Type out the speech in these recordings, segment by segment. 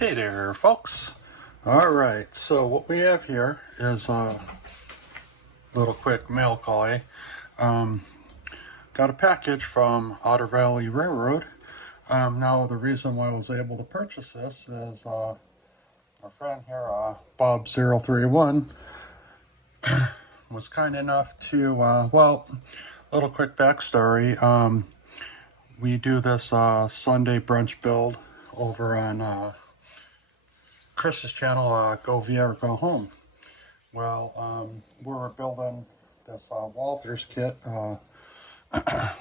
Hey there, folks. All right, so what we have here is a little quick mail call. Got a package from Otter Valley Railroad. Now, the reason why I was able to purchase this is our friend here, Bubs031, was kind enough to, little quick backstory. We do this Sunday brunch build over on Chris's channel, Go Via or Go Home. Well, we were building this Walters kit,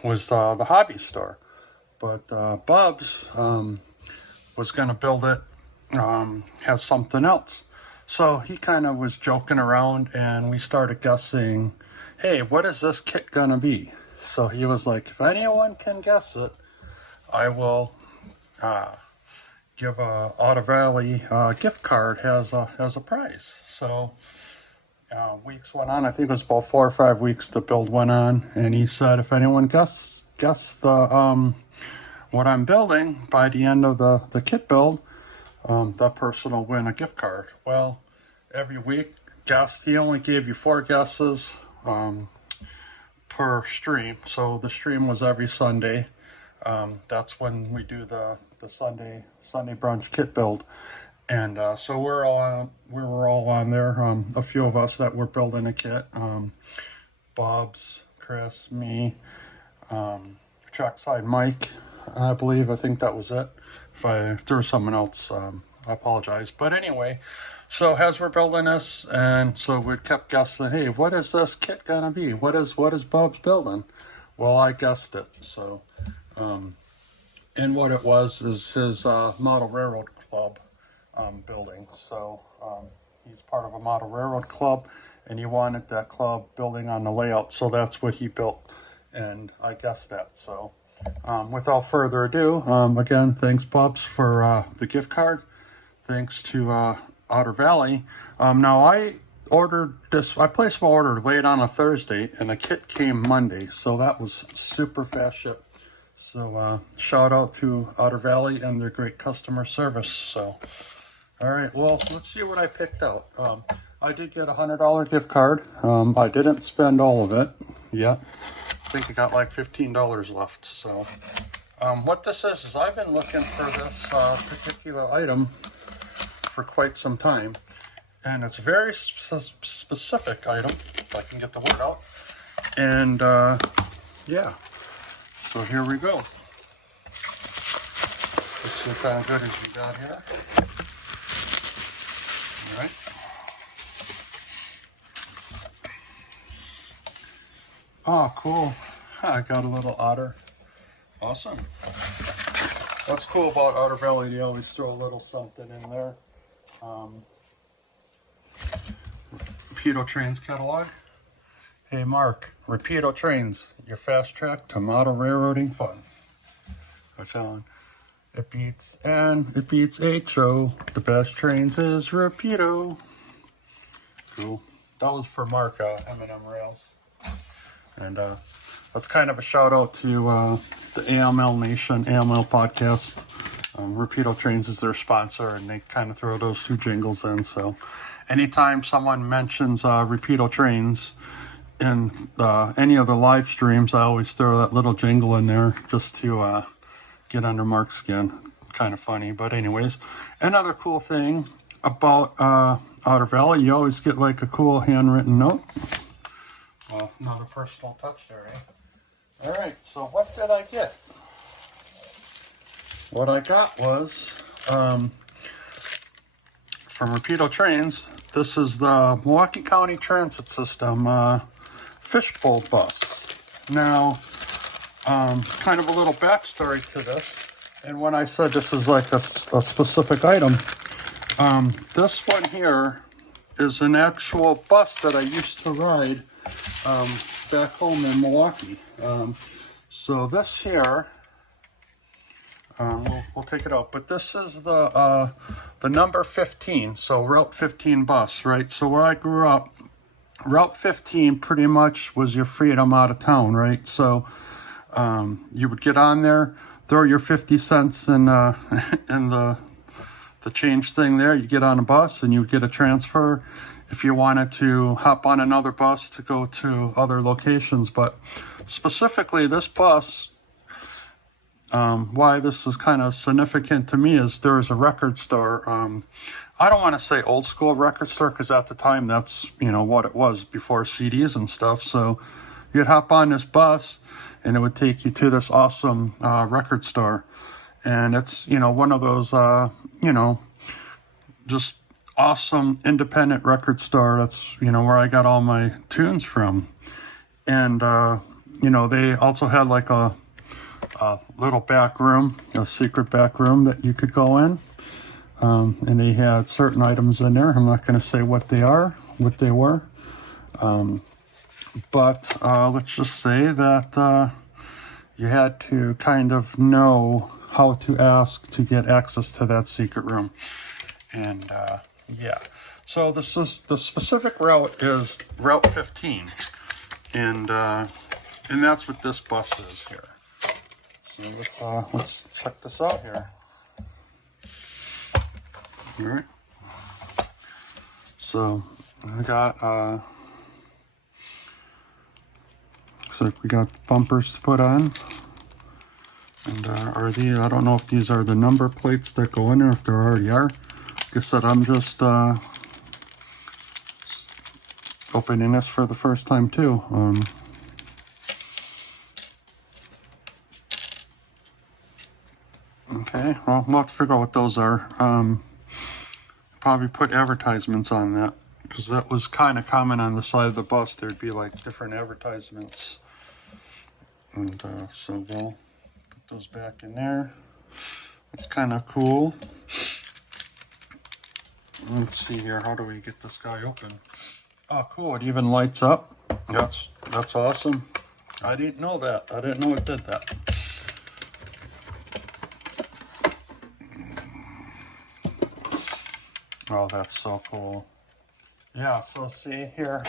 was the hobby store, but Bubs was going to build it, has something else. So he kind of was joking around, and we started guessing, hey, what is this kit going to be? So he was like, if anyone can guess it, I will give a Otter Valley gift card as a prize. So weeks went on. I think it was about 4 or 5 weeks the build went on, and he said if anyone guess the what I'm building by the end of the kit build, that person will win a gift card. Well, every week guessed. He only gave you 4 guesses per stream, so the stream was every Sunday. That's when we do the Sunday brunch kit build, and so we were all on there. A few of us that were building a kit. Bob's, Chris, me, trackside Mike, I think that was it. If there was someone else, I apologize. But anyway, so as we're building this, and so we kept guessing, hey, what is this kit gonna be? What is Bob's building? Well, I guessed it. So and what it was is his model railroad club building. So he's part of a model railroad club, and he wanted that club building on the layout, so that's what he built, and I guessed that. So without further ado, again, thanks Bubs for the gift card. Thanks to Otter Valley. Now I ordered this, I placed my order late on a Thursday, and the kit came Monday, so that was super fast ship. So shout out to Otter Valley and their great customer service. So all right, well, let's see what I picked out. I did get a $100 gift card. I didn't spend all of it yet. I think I got like $15 left. So what this is I've been looking for this particular item for quite some time, and it's a very specific item, if I can get the word out. And yeah, so here we go. Let's see what kind of goodies we got here. All right. Oh, cool. I got a little otter. Awesome. What's cool about Otter Valley, they always throw a little something in there. Rapido Trains catalog. Hey Mark, Rapido Trains, your fast track to model railroading fun. What's on? It beats HO. The best trains is Rapido. Cool. That was for Mark, M&M Rails. And that's kind of a shout out to the AML Nation, AML podcast. Rapido Trains is their sponsor, and they kind of throw those 2 jingles in. So anytime someone mentions Rapido Trains in any of the live streams, I always throw that little jingle in there just to get under Mark's skin. Kind of funny, but anyways, another cool thing about Otter Valley, you always get like a cool handwritten note. Well, another personal touch there, eh? All right, so what did I get? What I got was from Rapido Trains. This is the Milwaukee County Transit System Fishbowl bus. Now, kind of a little backstory to this. And when I said this is like a specific item, this one here is an actual bus that I used to ride back home in Milwaukee. So this here, we'll take it out, but this is the number 15, so Route 15 bus, right? So where I grew up, Route 15 pretty much was your freedom out of town, right? So you would get on there, throw your 50 cents in the the change thing there. You get on a bus and you get a transfer if you wanted to hop on another bus to go to other locations. But specifically this bus, why this is kind of significant to me is there is a record store. I don't want to say old school record store, because at the time that's, you know, what it was before CDs and stuff. So you'd hop on this bus and it would take you to this awesome record store. And it's, you know, one of those, you know, just awesome independent record store. That's, you know, where I got all my tunes from. And, you know, they also had like a little back room, a secret back room that you could go in. And they had certain items in there. I'm not going to say what they were. But let's just say that you had to kind of know how to ask to get access to that secret room. And yeah, so this is the specific route is Route 15, and that's what this bus is here. So let's check this out here. All right. So I got so we got bumpers to put on. And are these, I don't know if these are the number plates that go in there, if there already are. Like I said, I'm just opening this for the first time too. Okay, well, we'll have to figure out what those are. Probably put advertisements on that, because that was kind of common on the side of the bus. There'd be like different advertisements. And so we'll put those back in there. That's kind of cool. Let's see here, how do we get this guy open? Oh, cool, it even lights up. That's awesome. I didn't know that. I didn't know it did that. Oh, that's so cool. Yeah, so see here,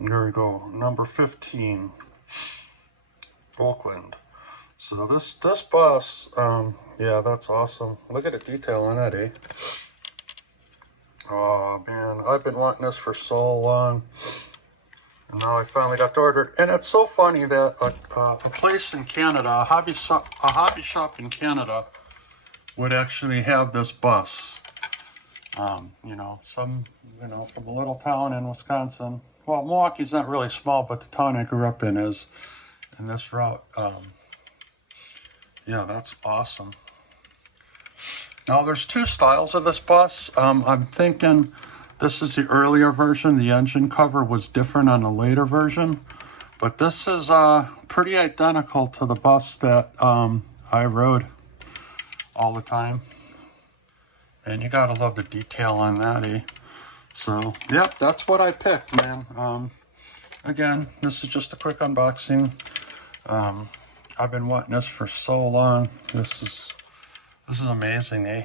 there we go, number 15, Oakland. So this bus, yeah, that's awesome. Look at the detail on that, eh? Oh man, I've been wanting this for so long, and now I finally got to order it. And it's so funny that a place in Canada, a hobby shop in Canada, would actually have this bus. You know, from a little town in Wisconsin. Well, Milwaukee's not really small, but the town I grew up in is in this route. Yeah, that's awesome. Now, there's two styles of this bus. I'm thinking this is the earlier version. The engine cover was different on the later version. But this is pretty identical to the bus that I rode all the time. And you gotta love the detail on that, eh? So, yep, that's what I picked, man. Again, this is just a quick unboxing. I've been wanting this for so long. This is amazing, eh?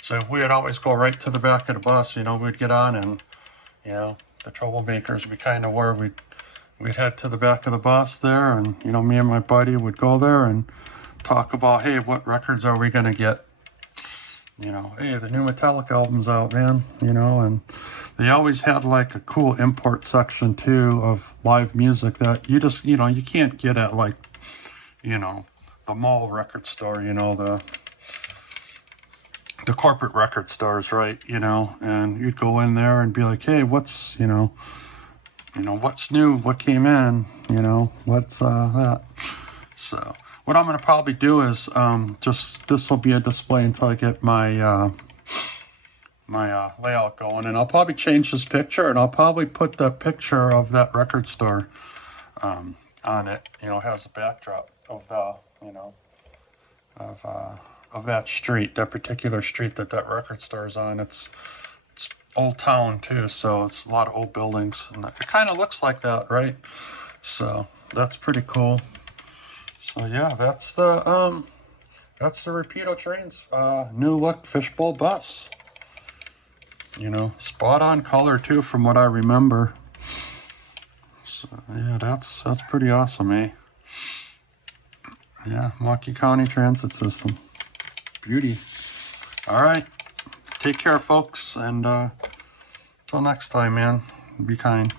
So we would always go right to the back of the bus, you know, we'd get on and, you know, the troublemakers, we kind of were, we'd head to the back of the bus there, and, you know, me and my buddy would go there and talk about, hey, what records are we going to get? You know, hey, the new Metallica album's out, man, you know, and they always had like a cool import section too of live music that you just, you know, you can't get at like, you know, the mall record store, you know, the corporate record stores, right, you know, and you'd go in there and be like, hey, what's, you know, what's new, what came in, you know, what's that. So what I'm going to probably do is this will be a display until I get my my layout going, and I'll probably change this picture, and I'll probably put the picture of that record store on it. You know, has a backdrop of the, you know, of that street, that particular street that record store is on. It's old town too, so it's a lot of old buildings, and it kind of looks like that, right? So that's pretty cool. So yeah, that's the Rapido Trains new look Fishbowl bus. You know, spot on color too, from what I remember. So, yeah, that's pretty awesome, eh? Yeah, Milwaukee County Transit System. Beauty. All right. Take care, folks, and till next time, man. Be kind.